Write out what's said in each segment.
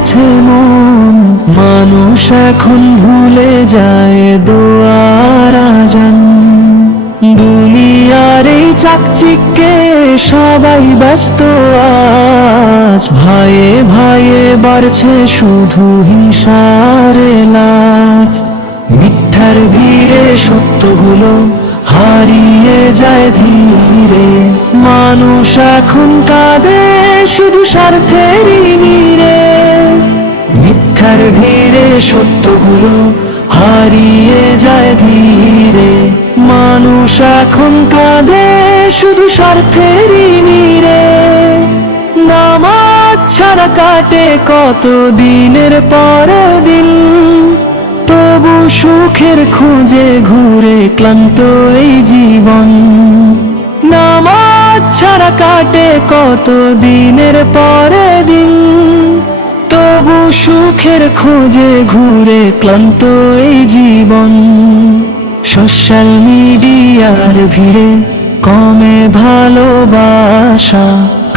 গেছে মন, মানুষ এখন ভুলে যায় দোয়ার আজান। দুনিয়ার এই চাকচিক্যে সবাই ব্যস্ত আজ, ভাইয়ে ভাইয়ে বাড়ছে শুধু হিংসার লাজ। মিথ্যার ভিড়ে সত্যগুলো হারিয়ে যায় ধীরে, মানুষ এখন কাঁদে শুধু স্বার্থেরই নীড়ে। মিথ্যার ভিড়ে সত্যগুলো হারিয়ে যায় ধীরে, মানুষ এখন কাঁদে শুধু স্বার্থেরই নীড়ে। নামাজ ছাড়া কাটে কত দিনের পর দিন, তবু সুখের খোঁজে ঘুরে ক্লান্ত এই জীবন। নামাজ ছাড়া কাটে কত দিনের পর দিন, তবু সুখের খোঁজে ঘুরে ক্লান্ত এই জীবন। সোশ্যাল মিডিয়ার ভিড়ে কমে ভালোবাসা,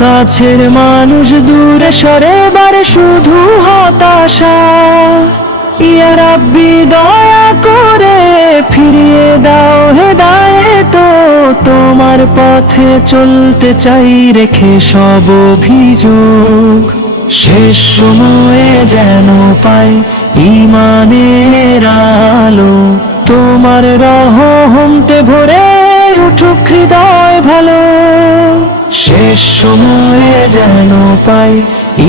কাছের মানুষ দূরে সরে বাড়ে শুধু হতাশা। ইয়া রাব্বি দয়া করে ফিরিয়ে দাও হেদায়েত, তোমার পথে চলতে চাই রেখে সব অভিযোগ। শেষ সময়ে যেন পাই ঈমানের আলো, তোমার রহমতে ভরে উঠুক হৃদয় ভালো। শেষ সময়ে যেন পাই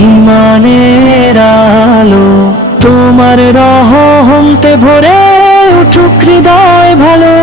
ঈমানের আলো, তোমার রহমতে ভরে উঠুক হৃদয় ভালো।